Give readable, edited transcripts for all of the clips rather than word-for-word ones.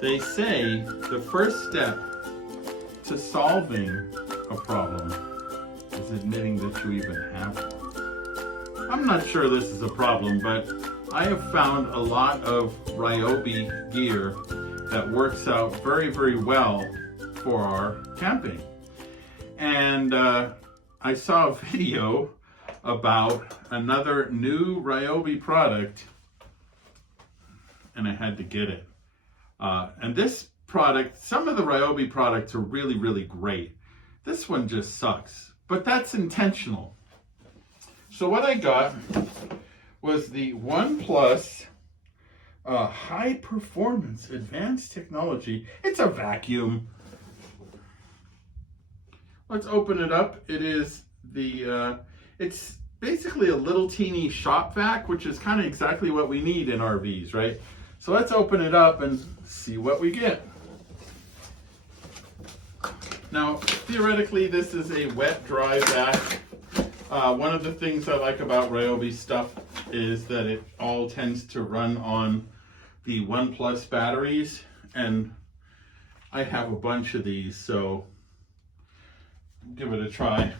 They say the first step to solving a problem is admitting that you even have one. I'm not sure this is a problem, but I have found a lot of Ryobi gear that works out very, very well for our camping. And I saw a video about another new Ryobi product, and I had to get it. And this product, some of the Ryobi products are really, really great. This one just sucks, but that's intentional. So what I got was the One Plus High Performance Advanced Technology. It's a vacuum. Let's open it up. It is the, it's basically a little teeny shop vac, which is kind of exactly what we need in RVs, right? So let's open it up and see what we get. Now, theoretically, this is a wet-dry vac. One of the things I like about Ryobi stuff is that it all tends to run on the One Plus batteries, and I have a bunch of these, so give it a try.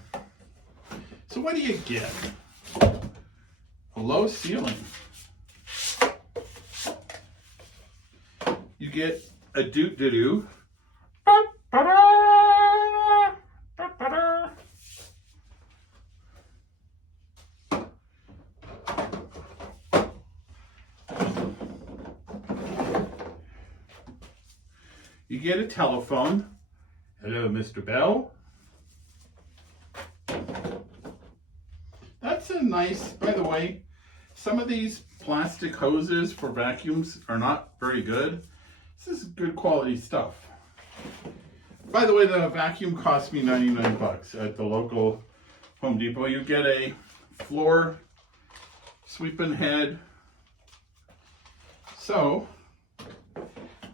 So what do you get? A low ceiling. You get a doot-doo-doo. You get a telephone. Hello, Mr. Bell. That's a nice, by the way, some of these plastic hoses for vacuums are not very good. This is good quality stuff. By the way, the vacuum cost me 99 bucks at the local Home Depot. You get a floor sweeping head. So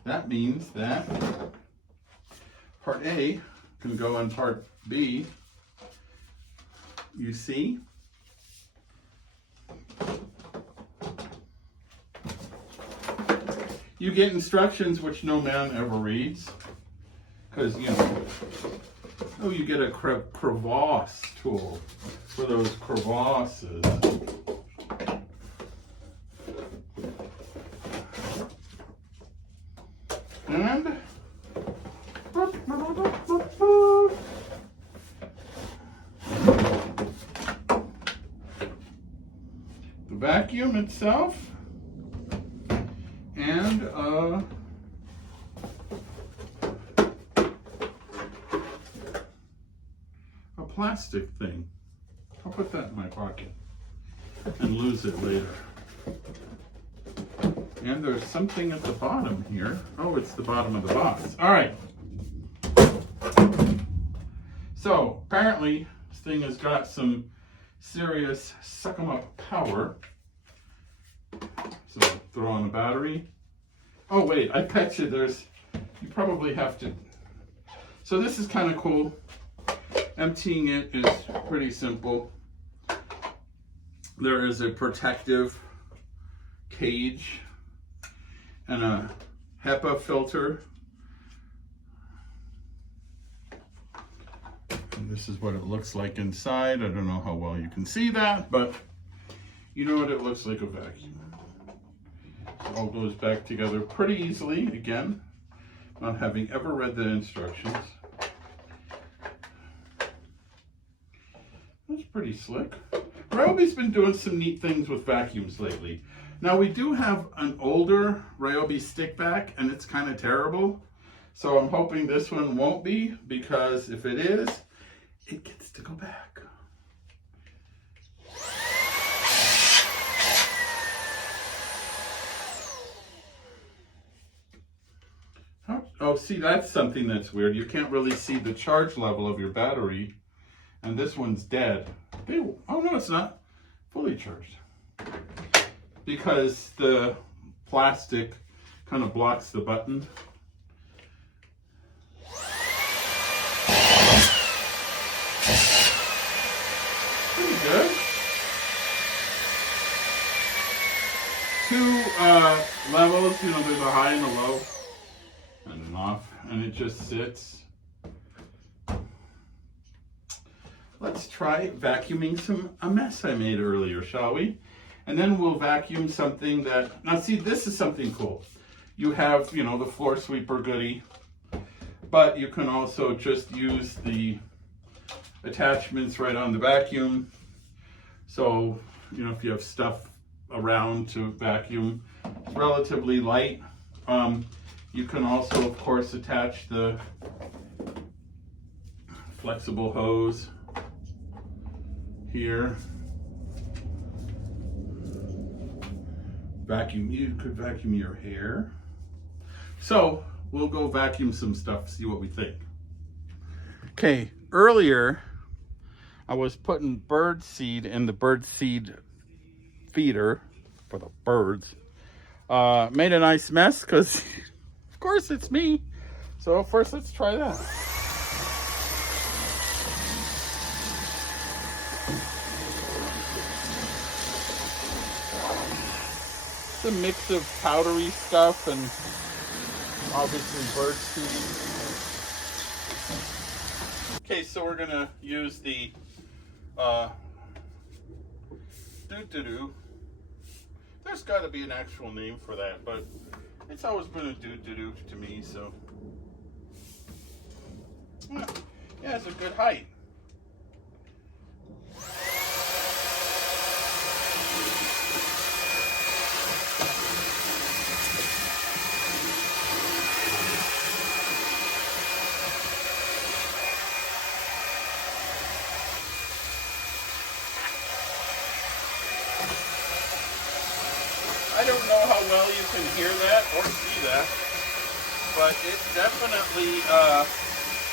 that means that part A can go on part B. You see? You get instructions which no man ever reads, because, you know, oh, you get a crevasse tool for those crevasses. And the vacuum itself, and a plastic thing. I'll put that in my pocket and lose it later. And there's something at the bottom here. Oh, it's the bottom of the box. All right. So apparently this thing has got some serious suck 'em up power. So throw on the battery. Oh wait, I bet you you probably have to. So this is kind of cool. Emptying it is pretty simple. There is a protective cage and a HEPA filter. And this is what it looks like inside. I don't know how well you can see that, but you know what it looks like, a vacuum. It all goes back together pretty easily, again, not having ever read the instructions. That's pretty slick. Ryobi's been doing some neat things with vacuums lately. Now we do have an older Ryobi stick vac, and it's kind of terrible. So I'm hoping this one won't be, because if it is, it gets to go back. Oh, see, that's something that's weird. You can't really see the charge level of your battery, and this one's dead. Oh no, it's not fully charged, because the plastic kind of blocks the button. Pretty good. Two levels, you know, there's a high and a low. off, and it just sits. Let's try vacuuming a mess I made earlier, shall we? And then we'll vacuum something that, now see, this is something cool. You have, you know, the floor sweeper goodie, but you can also just use the attachments right on the vacuum. So, you know, if you have stuff around to vacuum, it's relatively light. You can also, of course, attach the flexible hose here. Vacuum, you could vacuum your hair. So we'll go vacuum some stuff, see what we think. Okay, earlier I was putting bird seed in the bird seed feeder for the birds. Made a nice mess because of course it's me. So first let's try that. It's a mix of powdery stuff and obviously bird seed. Okay, so we're gonna use the doo-doo-doo. There's got to be an actual name for that, but it's always been a doo-doo-doo to me, so. Yeah, it's a good height. I don't know how well you can hear that or see that, but it definitely,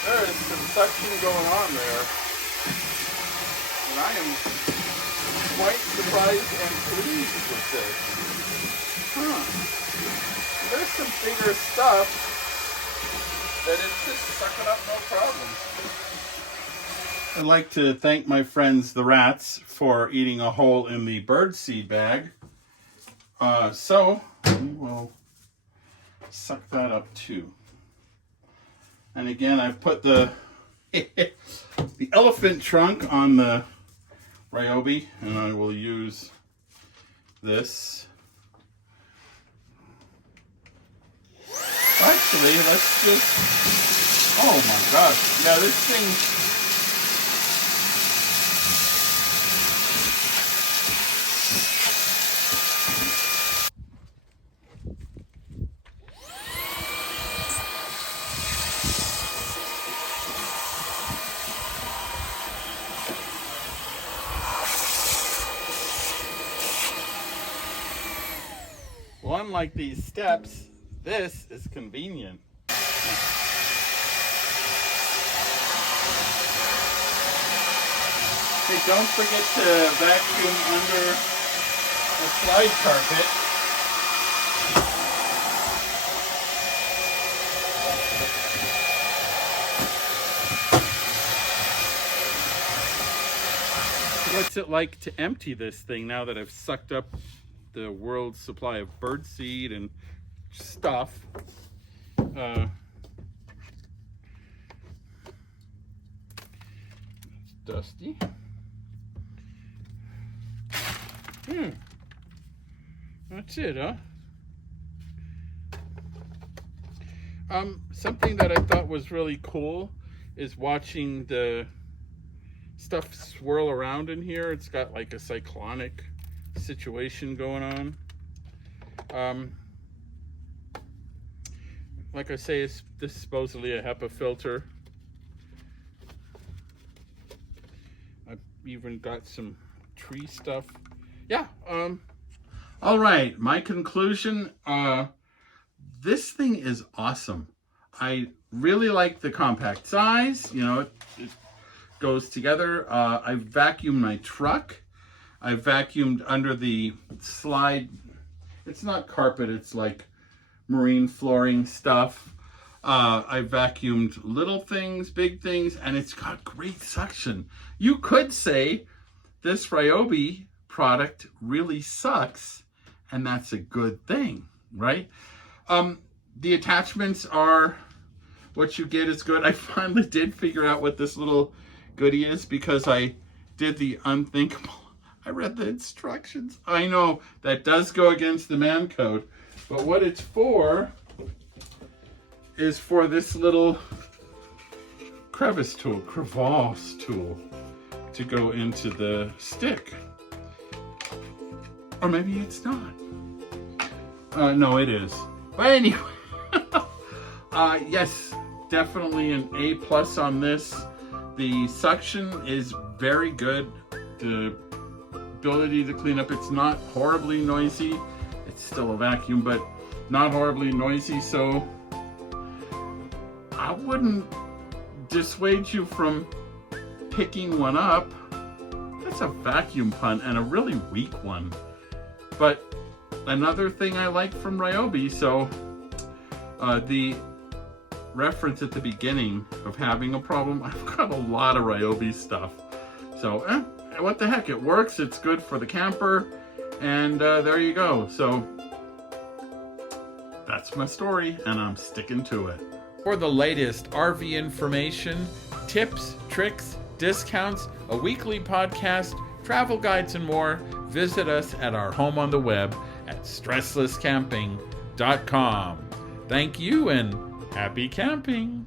there is some suction going on there. And I am quite surprised and pleased with this. There's some bigger stuff that it's just sucking up no problem. I'd like to thank my friends the rats for eating a hole in the bird seed bag. So we will suck that up too. And again, I've put the the elephant trunk on the Ryobi, and I will use this. Actually, let's just, oh my gosh, yeah, this thing. Well, unlike these steps, this is convenient. Hey, don't forget to vacuum under the slide carpet. What's it like to empty this thing now that I've sucked up the world's supply of bird seed and stuff? Dusty. That's it, huh? Something that I thought was really cool is watching the stuff swirl around in here. It's got like a cyclonic situation going on. Like I say, this is supposedly a HEPA filter. I've even got some tree stuff. Yeah. All right, my conclusion, this thing is awesome. I really like the compact size. You know, it goes together. I vacuumed my truck. I vacuumed under the slide. It's not carpet, it's like marine flooring stuff. I vacuumed little things, big things, and it's got great suction. You could say this Ryobi product really sucks, and that's a good thing, right? The attachments are what you get is good. I finally did figure out what this little goodie is because I did the unthinkable. I read the instructions. I know that does go against the man code, but what it's for is for this little crevasse tool to go into the stick. Or maybe it's not. No, it is. But anyway, yes, definitely an A+ on this. The suction is very good. The ability to clean up, it's not horribly noisy. It's still a vacuum, but not horribly noisy, so I wouldn't dissuade you from picking one up. That's a vacuum pun and a really weak one. But another thing I like from Ryobi, so the reference at the beginning of having a problem, I've got a lot of Ryobi stuff. So what the heck, it works, it's good for the camper, and there you go. So that's my story, and I'm sticking to it. For the latest RV information, tips, tricks, discounts, a weekly podcast, travel guides, and more, visit us at our home on the web at stresslesscamping.com. Thank you and happy camping!